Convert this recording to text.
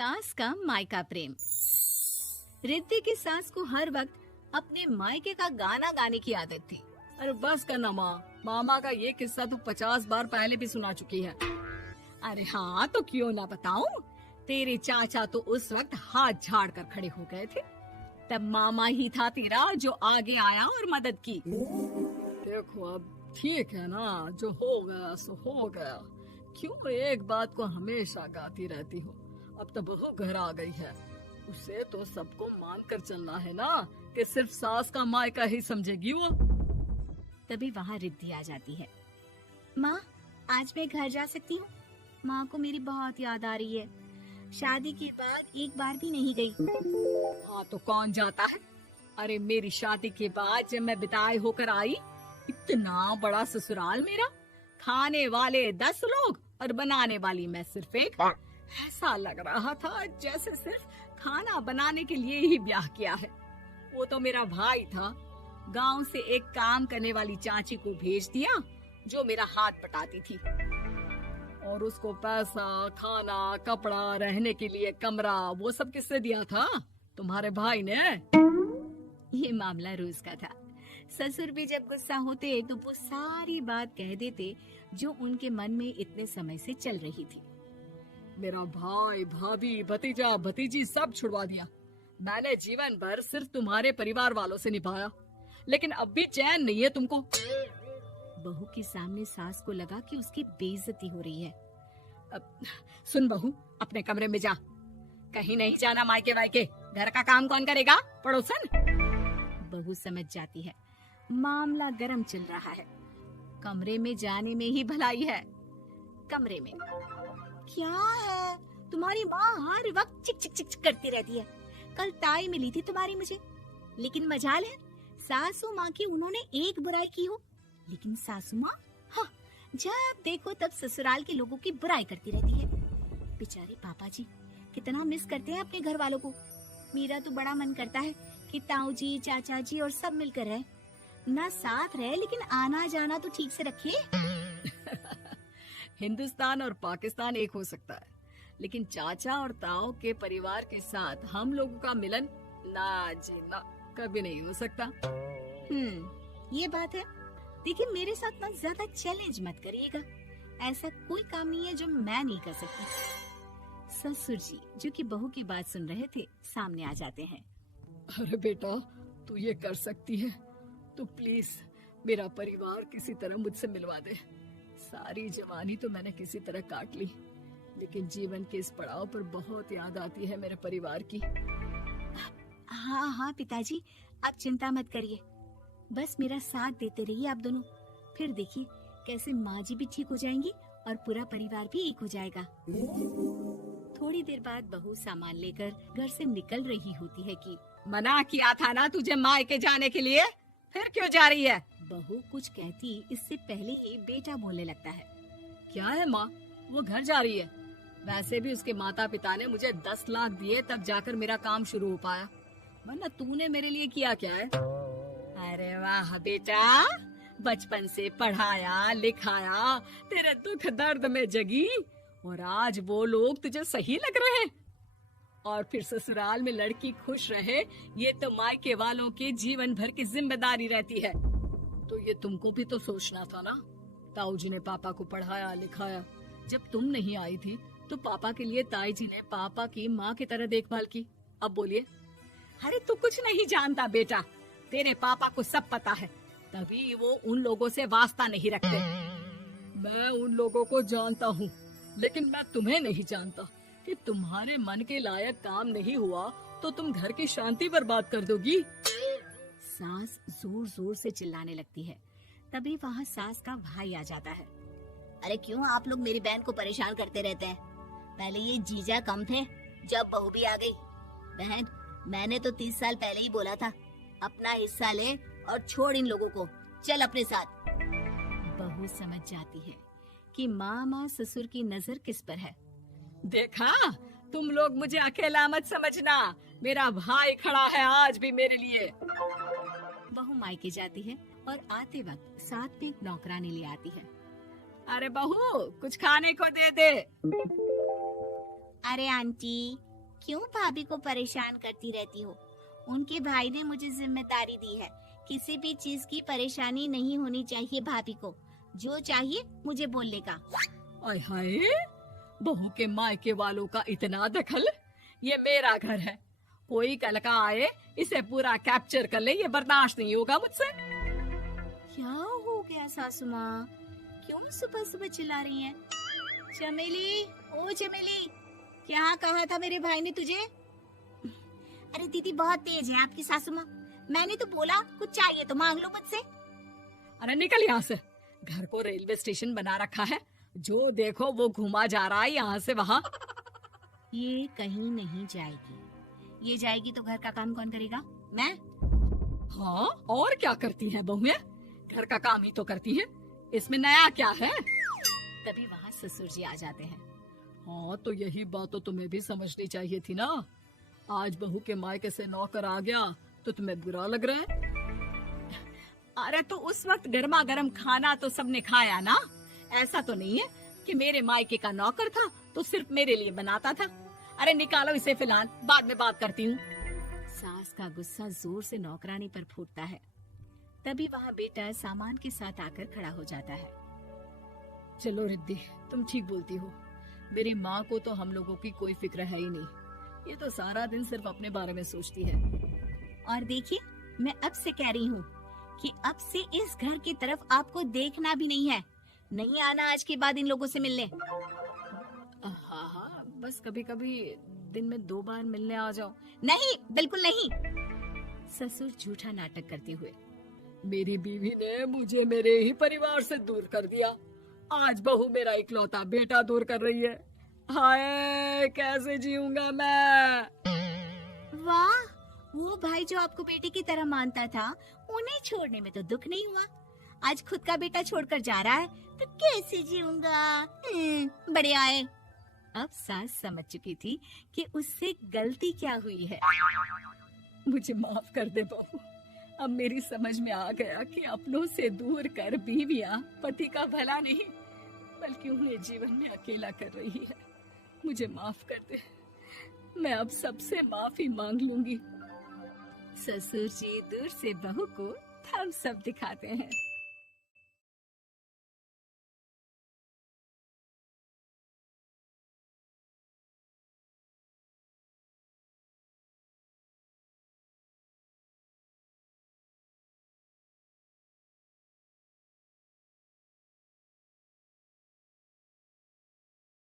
सास का मायका प्रेम। रिद्धि की सास को हर वक्त अपने मायके का गाना गाने की आदत थी। अरे बस करना माँ, मामा का ये किस्सा तो 50 बार पहले भी सुना चुकी है। अरे हाँ, तो क्यों ना बताऊं। तेरे चाचा तो उस वक्त हाथ झाड़ कर खड़े हो गए थे। तब मामा ही था तेरा जो आगे आया और मदद की। देखो अब ठीक है ना, जो हो गया सो हो गया। क्यों एक बात को हमेशा गाती रहती हो। अब तो बहू घर आ गई है, उसे तो सबको मान कर चलना है ना कि सिर्फ सास का मायका ही समझेगी वो। तभी वहाँ रिद्धि आ जाती है। माँ, आज मैं घर जा सकती हूँ? माँ को मेरी बहुत याद आ रही है। शादी के बाद एक बार भी नहीं गई। हाँ तो कौन जाता है। अरे मेरी शादी के बाद जब मैं विदाई होकर आई, इतना बड़ा ससुराल मेरा, खाने वाले 10 लोग और बनाने वाली मैं सिर्फ एक। ऐसा लग रहा था जैसे सिर्फ खाना बनाने के लिए ही ब्याह किया है। वो तो मेरा भाई था, गांव से एक काम करने वाली चाची को भेज दिया जो मेरा हाथ पटाती थी, और उसको पैसा, खाना, कपड़ा, रहने के लिए कमरा, वो सब किसने दिया था? तुम्हारे भाई ने। ये मामला रोज का था। ससुर भी जब गुस्सा होते तो वो सारी बात कह देते जो उनके मन में इतने समय से चल रही थी। मेरा भाई, भाभी, भतीजा, भतीजी सब छुड़वा दिया। मैंने जीवन भर सिर्फ तुम्हारे परिवार वालों से निभाया, लेकिन अब भी चैन नहीं है तुमको। बहू के सामने सास को लगा कि उसकी बेइज्जती हो रही है। अब सुन बहू, अपने कमरे में जा, कहीं नहीं जाना मायके वायके। घर का काम कौन करेगा? पड़ोसन। बहू समझ जाती है मामला गर्म चल रहा है। कमरे में जाने में ही भलाई है। कमरे में क्या है? तुम्हारी माँ हर वक्त चिक चिक चिक चिक करती रहती है। कल ताई मिली थी तुम्हारी मुझे, लेकिन मजाल है सासू माँ की उन्होंने एक बुराई की हो, लेकिन सासू माँ हाँ, जब देखो तब ससुराल के लोगों की बुराई करती रहती है। बेचारे पापा जी कितना मिस करते हैं अपने घर वालों को। मेरा तो बड़ा मन करता है कि ताऊ जी, चाचा जी और सब मिलकर रहे, ना साथ रहे लेकिन आना जाना तो ठीक से रखिए। हिंदुस्तान और पाकिस्तान एक हो सकता है, लेकिन चाचा और ताऊ के परिवार के साथ हम लोगों का मिलन ना जी ना, कभी नहीं हो सकता। ये बात है। देखिए मेरे साथ ना ज्यादा चैलेंज मत करिएगा। ऐसा कोई काम नहीं है जो मैं नहीं कर सकती। ससुर जी जो कि बहू की बात सुन रहे थे सामने आ जाते हैं। अरे बेटा, तू ये कर सकती है तो प्लीज मेरा परिवार किसी तरह मुझसे मिलवा दे। सारी जवानी तो मैंने किसी तरह काट ली, लेकिन जीवन के इस पड़ाव पर बहुत याद आती है मेरे परिवार की। हाँ हाँ पिताजी, आप चिंता मत करिए, बस मेरा साथ देते रहिए आप दोनों। फिर देखिए कैसे माँ जी भी ठीक हो जाएंगी और पूरा परिवार भी एक हो जाएगा। थोड़ी देर बाद बहू सामान लेकर घर से निकल रही होती है कि मना किया था ना तुझे मायके जाने के लिए, फिर क्यों जा रही है? बहू कुछ कहती इससे पहले ही बेटा बोलने लगता है। क्या है माँ, वो घर जा रही है। वैसे भी उसके माता पिता ने मुझे 10 लाख दिए तब जाकर मेरा काम शुरू हो पाया, वरना तूने मेरे लिए किया क्या है? अरे वाह बेटा, बचपन से पढ़ाया लिखाया, तेरे दुख दर्द में जगी, और आज वो लोग तुझे सही लग रहे हैं। और फिर ससुराल में लड़की खुश रहे, ये तो मायके वालों की जीवन भर की जिम्मेदारी रहती है। तो ये तुमको भी तो सोचना था ना। ताऊ जी ने पापा को पढ़ाया लिखाया, जब तुम नहीं आई थी तो पापा के लिए ताई जी ने पापा की माँ की तरह देखभाल की। अब बोलिए। अरे तू कुछ नहीं जानता बेटा, तेरे पापा को सब पता है, तभी वो उन लोगों से वास्ता नहीं रखते। मैं उन लोगों को जानता हूँ, लेकिन मैं तुम्हें नहीं जानता कि तुम्हारे मन के लायक काम नहीं हुआ तो तुम घर की शांति बर्बाद कर दोगी। सास जोर जोर से चिल्लाने लगती है। तभी वहाँ सास का भाई आ जाता है। अरे क्यों आप लोग मेरी बहन को परेशान करते रहते हैं? पहले ये जीजा कम थे, जब बहू भी आ गई। बहन, मैंने तो 30 साल पहले ही बोला था, अपना हिस्सा ले और छोड़ इन लोगों को, चल अपने साथ। बहू समझ जाती है कि मामा ससुर की नजर किस पर है। देखा, तुम लोग मुझे अकेला मत समझना, मेरा भाई खड़ा है आज भी मेरे लिए। बहू मायके जाती है और आते वक्त साथ में एक नौकरानी ले आती है। अरे बहू, कुछ खाने को दे दे। अरे आंटी, क्यों भाभी को परेशान करती रहती हो? उनके भाई ने मुझे जिम्मेदारी दी है। किसी भी चीज की परेशानी नहीं होनी चाहिए भाभी को। जो चाहिए मुझे बोलने का। आय हाय, बहू के मायके वालों का इतना दखल। ये मेरा घर है, कोई कल का आए इसे पूरा कैप्चर कर ले, ये बर्दाश्त नहीं होगा मुझसे। क्या हो गया सासू माँ? क्यों सुबह सुबह चिल्ला रही हैं? चमेली, ओ चमेली, क्या कहा था मेरे भाई ने तुझे? अरे दीदी बहुत तेज है आपकी सासू माँ। मैंने तो बोला कुछ चाहिए तो मांग लो मुझसे। अरे निकल यहाँ से, घर को रेलवे स्टेशन बना रखा है, जो देखो वो घुमा जा रहा है यहाँ से वहाँ। ये कहीं नहीं जाएगी। ये जाएगी तो घर का काम कौन करेगा? मैं। हाँ, और क्या करती है बहुएं? घर का काम ही तो करती है, इसमें नया क्या है? तभी वहाँ ससुर जी आ जाते हैं। हाँ, तो यही बात तो तुम्हें भी समझनी चाहिए थी ना। आज बहू के मायके से नौकर आ गया तो तुम्हें बुरा लग रहा है? अरे तो उस वक्त गर्मा गर्म खाना तो सबने खाया ना। ऐसा तो नहीं है कि मेरे मायके का नौकर था तो सिर्फ मेरे लिए बनाता था। अरे निकालो इसे, फिलहाल बाद में बात करती हूँ। सास का गुस्सा जोर से नौकरानी पर फूटता है। तभी वहाँ बेटा सामान के साथ आकर खड़ा हो जाता है। चलो रिद्धि, तुम ठीक बोलती हो। मेरी माँ को तो हम लोगों की कोई फिक्र है ही नहीं, ये तो सारा दिन सिर्फ अपने बारे में सोचती है। और देखिए, मैं अब से कह रही हूँ कि अब से इस घर की तरफ आपको देखना भी नहीं है। नहीं आना आज के बाद इन लोगों से मिलने। हाँ, बस कभी कभी दिन में 2 बार मिलने आ जाओ। नहीं, बिल्कुल नहीं। ससुर झूठा नाटक करते हुए। मेरी बीवी ने मुझे मेरे ही परिवार से दूर कर दिया, आज बहू मेरा इकलौता बेटा दूर कर रही है। हाय, कैसे जीऊंगा मैं? वाह, वो भाई जो आपको बेटे की तरह मानता था, उन्हें छोड़ने में तो दुख नहीं हुआ। आज खुद का बेटा छोड़कर जा रहा है तो कैसे जीऊंगा? बड़े आए। अब सास समझ चुकी थी कि उससे गलती क्या हुई है। मुझे माफ कर दे बहू। अब मेरी समझ में आ गया कि अपनों से दूर कर बीवियां पति का भला नहीं बल्कि उन्हें जीवन में अकेला कर रही है। मुझे माफ कर दे, मैं अब सबसे माफी मांग लूंगी। ससुर जी दूर से बहू को थम्स अप दिखाते हैं।